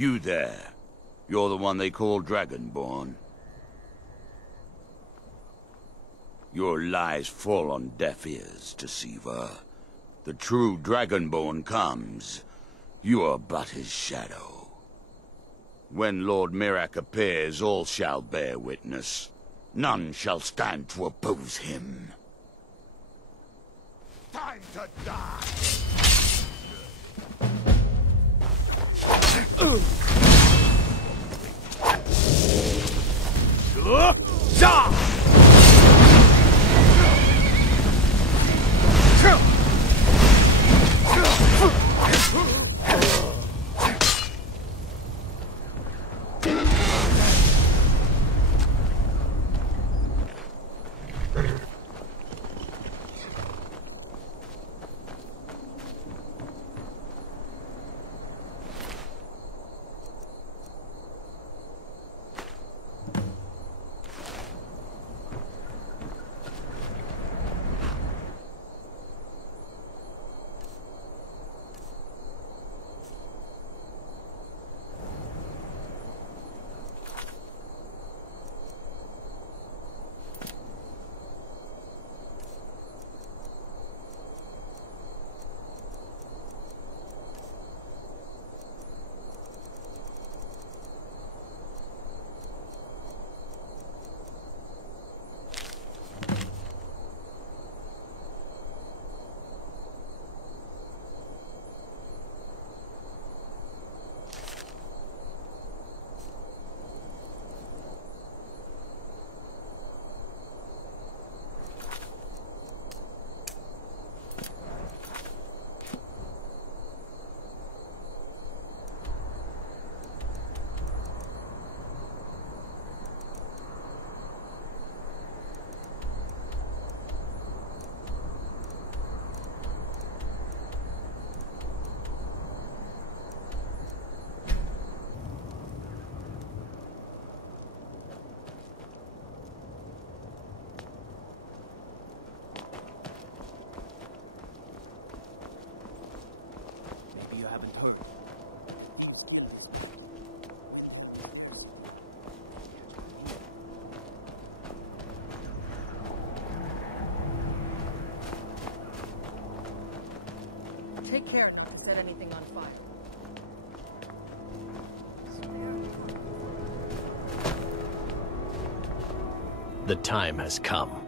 You there. You're the one they call Dragonborn. Your lies fall on deaf ears, deceiver. The true Dragonborn comes. You are but his shadow. When Lord Mirac appears, all shall bear witness. None shall stand to oppose him. Time to die! Take care not to set anything on fire. The time has come.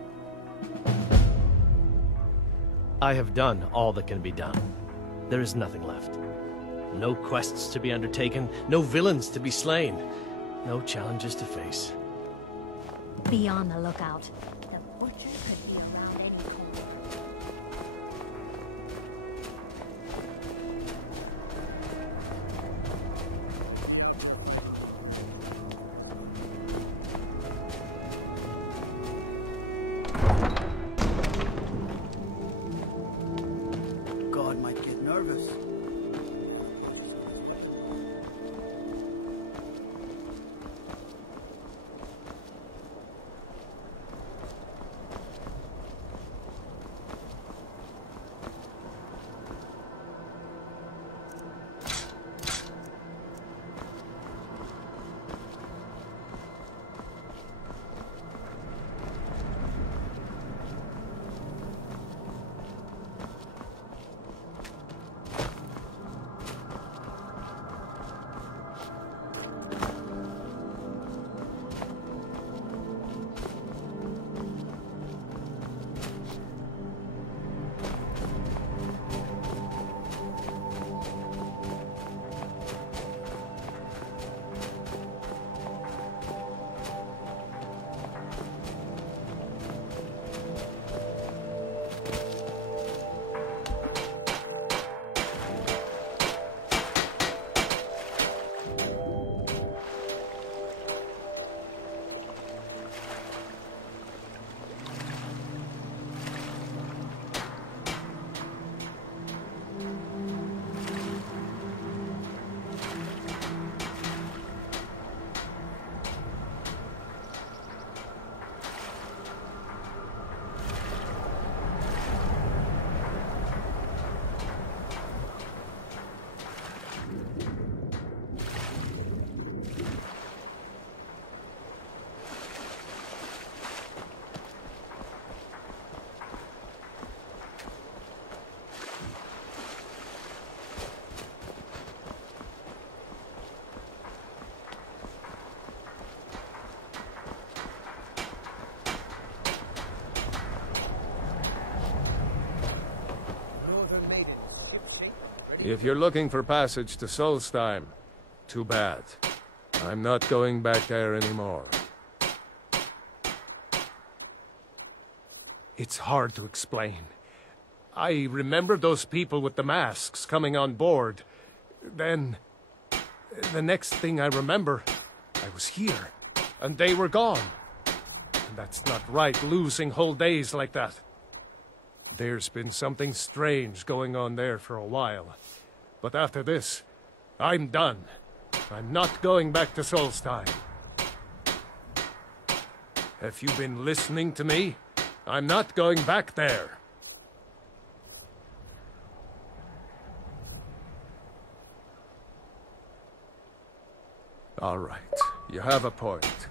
I have done all that can be done. There is nothing left. No quests to be undertaken, no villains to be slain, no challenges to face. Be on the lookout. The butcher could be around any corner. God might get nervous. If you're looking for passage to Solstheim, too bad. I'm not going back there anymore. It's hard to explain. I remember those people with the masks coming on board. Then, the next thing I remember, I was here, and they were gone. And that's not right, losing whole days like that. There's been something strange going on there for a while. But after this, I'm done. I'm not going back to Solstheim. Have you been listening to me? I'm not going back there. All right, you have a point.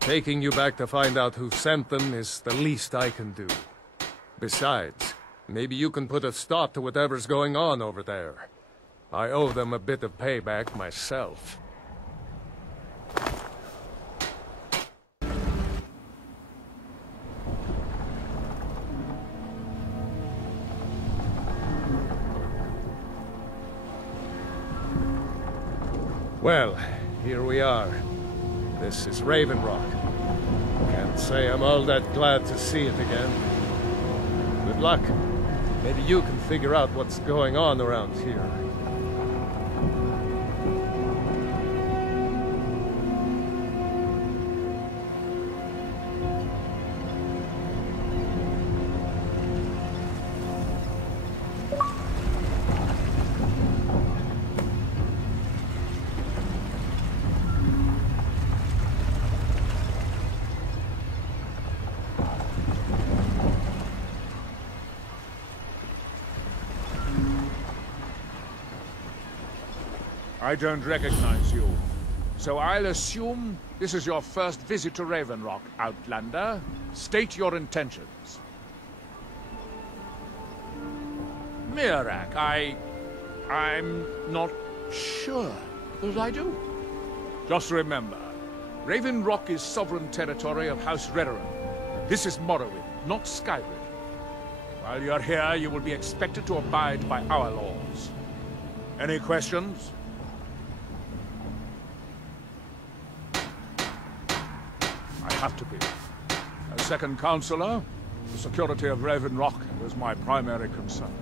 Taking you back to find out who sent them is the least I can do. Besides, maybe you can put a stop to whatever's going on over there. I owe them a bit of payback myself. Well, here we are. This is Raven Rock. Can't say I'm all that glad to see it again. Good luck. Maybe you can figure out what's going on around here. I don't recognize you. So I'll assume this is your first visit to Raven Rock, Outlander. State your intentions. Mirak, I'm not sure that I do. Just remember, Raven Rock is sovereign territory of House Redoran. This is Morrowind, not Skyrim. While you're here, you will be expected to abide by our laws. Any questions? Have to be. As second counselor, the security of Raven Rock is my primary concern.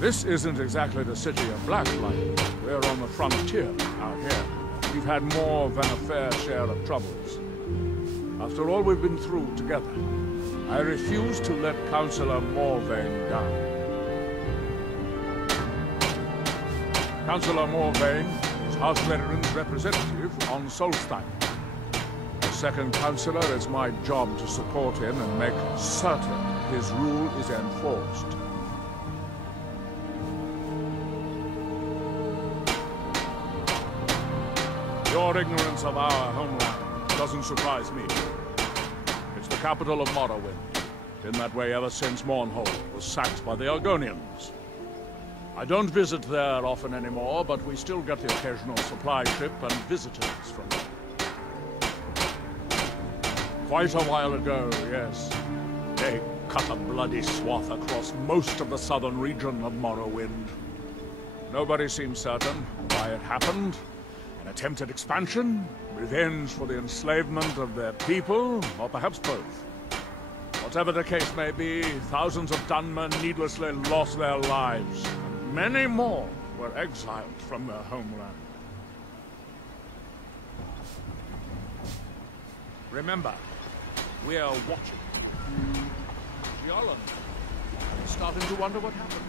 This isn't exactly the city of Blacklight. We're on the frontier out here. We've had more than a fair share of troubles. After all we've been through together, I refuse to let Councillor Morvain down. Councillor Morvain is House Redoran's representative on Solstheim. As second councillor, it's my job to support him and make certain his rule is enforced. Your ignorance of our homeland doesn't surprise me. It's the capital of Morrowind. Been that way ever since Mournhold was sacked by the Argonians. I don't visit there often anymore, but we still get the occasional supply ship and visitors from there. Quite a while ago, yes. They cut a bloody swath across most of the southern region of Morrowind. Nobody seems certain why it happened. An attempted expansion, revenge for the enslavement of their people, or perhaps both. Whatever the case may be, thousands of Dunmen needlessly lost their lives. Many more were exiled from their homeland. Remember, we are watching. Geologist is starting to wonder what happened.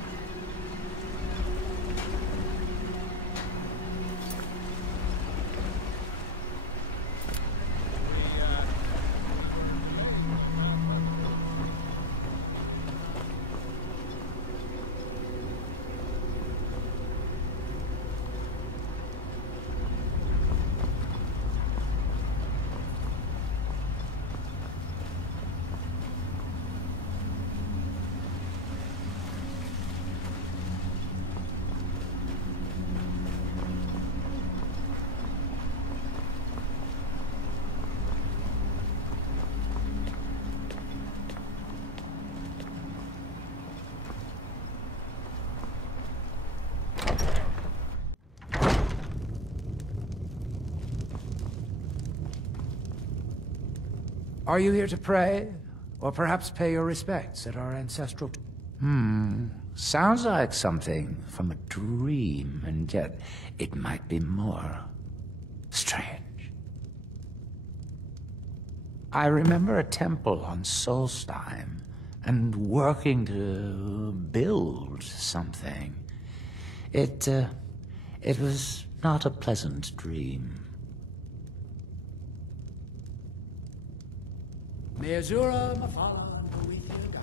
Are you here to pray? Or perhaps pay your respects at our ancestral... Sounds like something from a dream, and yet it might be more strange. I remember a temple on Solstheim, and working to build something. It was not a pleasant dream. Meazura Mafala Nuithiaga.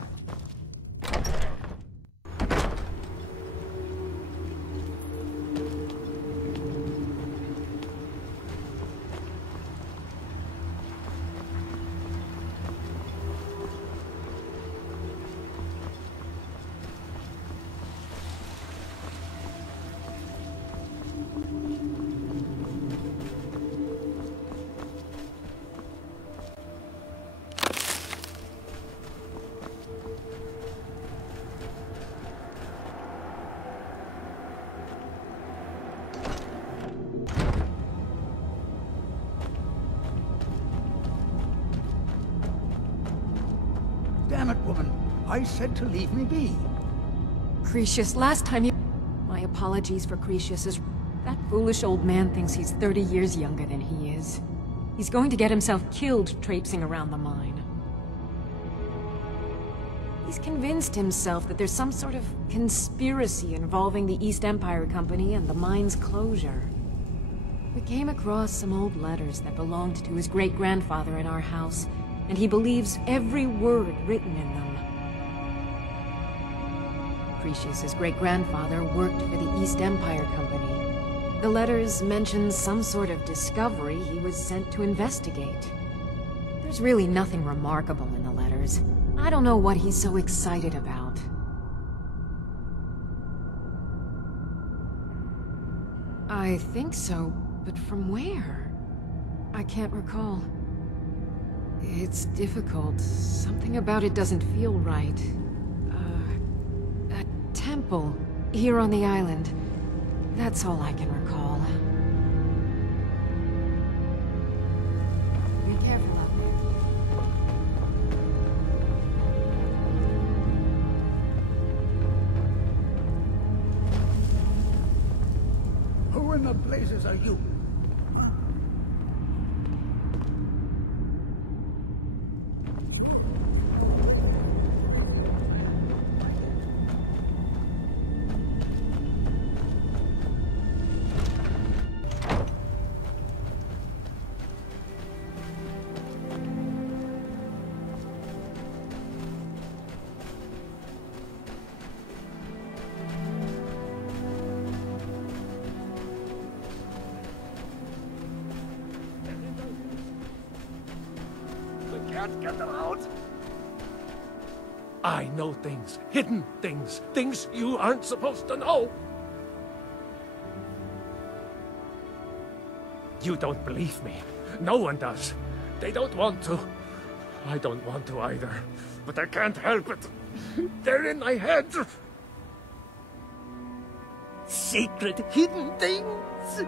Damn it, woman. I said to leave me be. Cretius, last time you... My apologies for Cretius. That foolish old man thinks he's 30 years younger than he is. He's going to get himself killed traipsing around the mine. He's convinced himself that there's some sort of conspiracy involving the East Empire Company and the mine's closure. We came across some old letters that belonged to his great-grandfather in our house, and he believes every word written in them. Cretius's great-grandfather worked for the East Empire Company. The letters mention some sort of discovery he was sent to investigate. There's really nothing remarkable in the letters. I don't know what he's so excited about. I think so, but from where? I can't recall. It's difficult. Something about it doesn't feel right. A temple here on the island. That's all I can recall. Be careful out there. Who in the blazes are you? Can't get them out. I know things, hidden things, things you aren't supposed to know. You don't believe me. No one does. They don't want to. I don't want to either. But I can't help it. They're in my head. Secret, hidden things.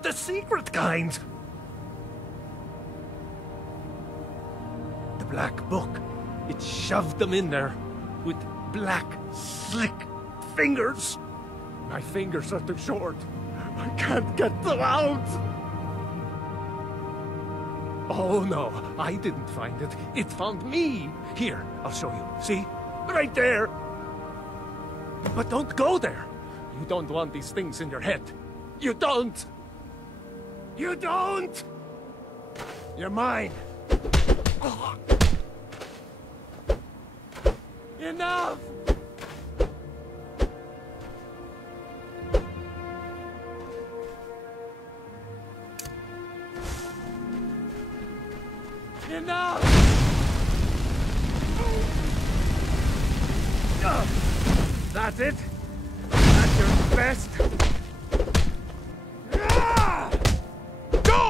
The secret kind. Black book. It shoved them in there with black, slick fingers. My fingers are too short. I can't get them out. Oh no, I didn't find it. It found me. Here, I'll show you. See? Right there. But don't go there. You don't want these things in your head. You don't. You don't. You're mine. Oh. Enough! Enough! That's it? That's your best? Go!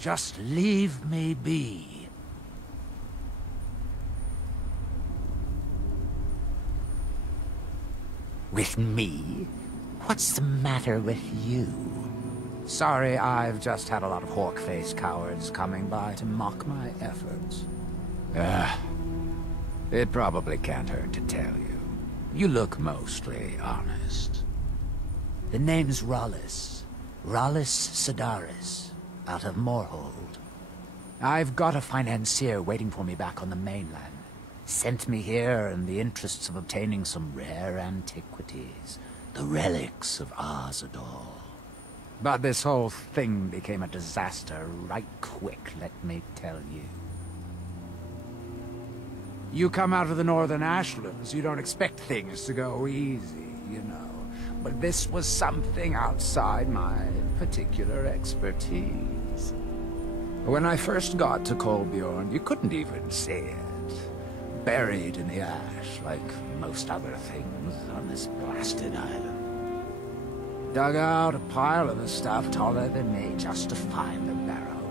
Just leave me be. With me? What's the matter with you? Sorry, I've just had a lot of hawk-faced cowards coming by to mock my efforts. It probably can't hurt to tell you. You look mostly honest. The name's Rollis. Rollis Sedaris. Out of Morrowind. I've got a financier waiting for me back on the mainland. Sent me here in the interests of obtaining some rare antiquities. The relics of Azador. But this whole thing became a disaster right quick, let me tell you. You come out of the northern ashlands, you don't expect things to go easy, you know. But this was something outside my particular expertise. When I first got to Kolbjorn, you couldn't even see it. Buried in the ash, like most other things on this blasted island. Dug out a pile of the stuff taller than me just to find the barrow.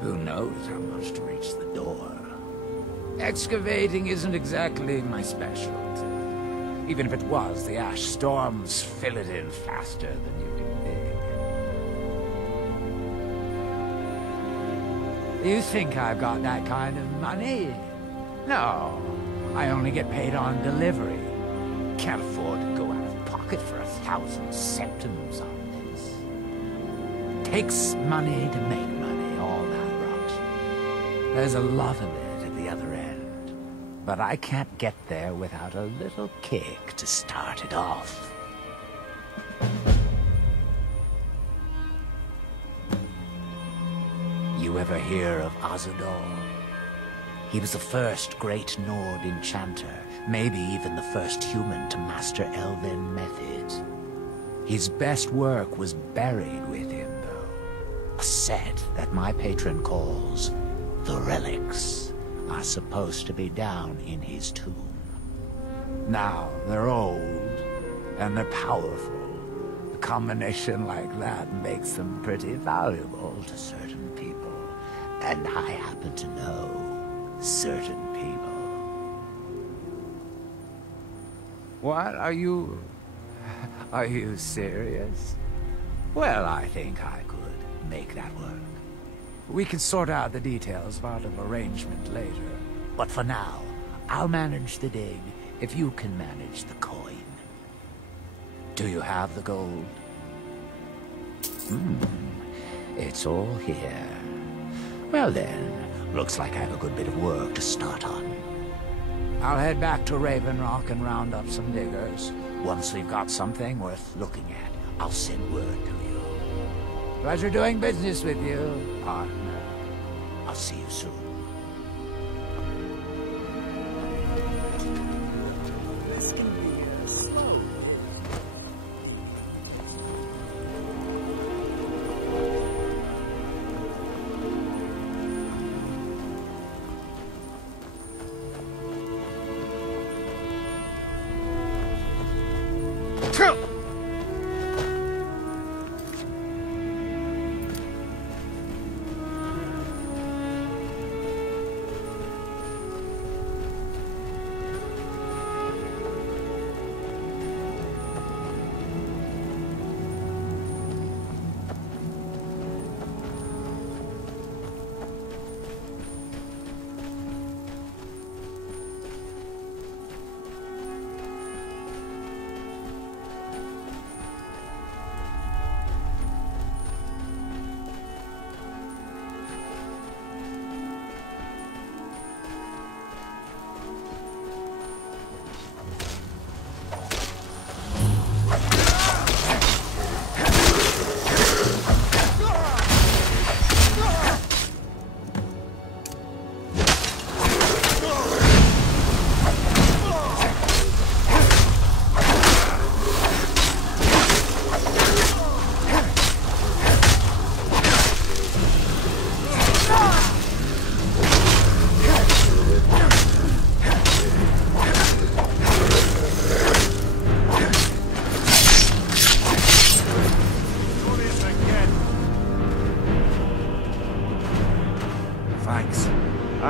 Who knows how much to reach the door. Excavating isn't exactly my specialty. Even if it was, the ash storms fill it in faster than you can dig. You think I've got that kind of money? No, I only get paid on delivery. Can't afford to go out of pocket for 1,000 centimes on this. Takes money to make money, all that rot. There's a lot of it at the other end. But I can't get there without a little kick to start it off. You ever hear of Azador? He was the first great Nord enchanter, maybe even the first human to master elven methods. His best work was buried with him, though. A set that my patron calls the relics are supposed to be down in his tomb. Now, they're old, and they're powerful. A combination like that makes them pretty valuable to certain people. And I happen to know certain people. What? Are you serious? Well, I think I could make that work. We can sort out the details of our little arrangement later. But for now, I'll manage the dig if you can manage the coin. Do you have the gold? It's all here. Well then, looks like I have a good bit of work to start on. I'll head back to Raven Rock and round up some diggers. Once we've got something worth looking at, I'll send word to you. Pleasure doing business with you, partner. I'll see you soon. This can be a slow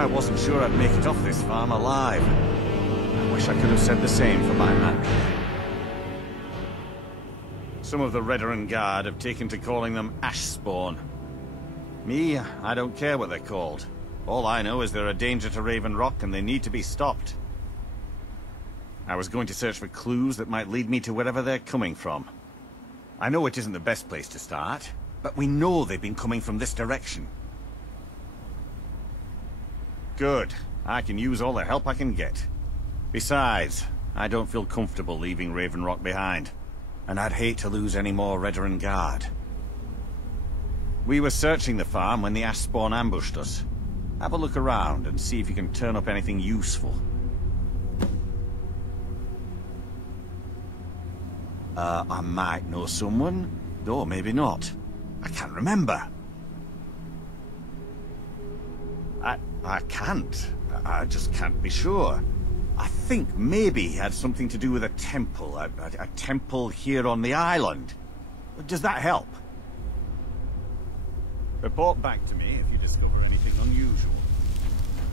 wasn't sure I'd make it off this farm alive. I wish I could have said the same for my man. Some of the Redoran Guard have taken to calling them ashborne. Me, I don't care what they're called. All I know is they're a danger to Raven Rock and they need to be stopped. I was going to search for clues that might lead me to wherever they're coming from. I know it isn't the best place to start, but we know they've been coming from this direction. Good. I can use all the help I can get. Besides, I don't feel comfortable leaving Raven Rock behind, and I'd hate to lose any more Redoran Guard. We were searching the farm when the ashborne ambushed us. Have a look around and see if you can turn up anything useful. I might know someone, or maybe not. I can't remember. I can't. I just can't be sure. I think maybe he had something to do with a temple. A temple here on the island. Does that help? Report back to me if you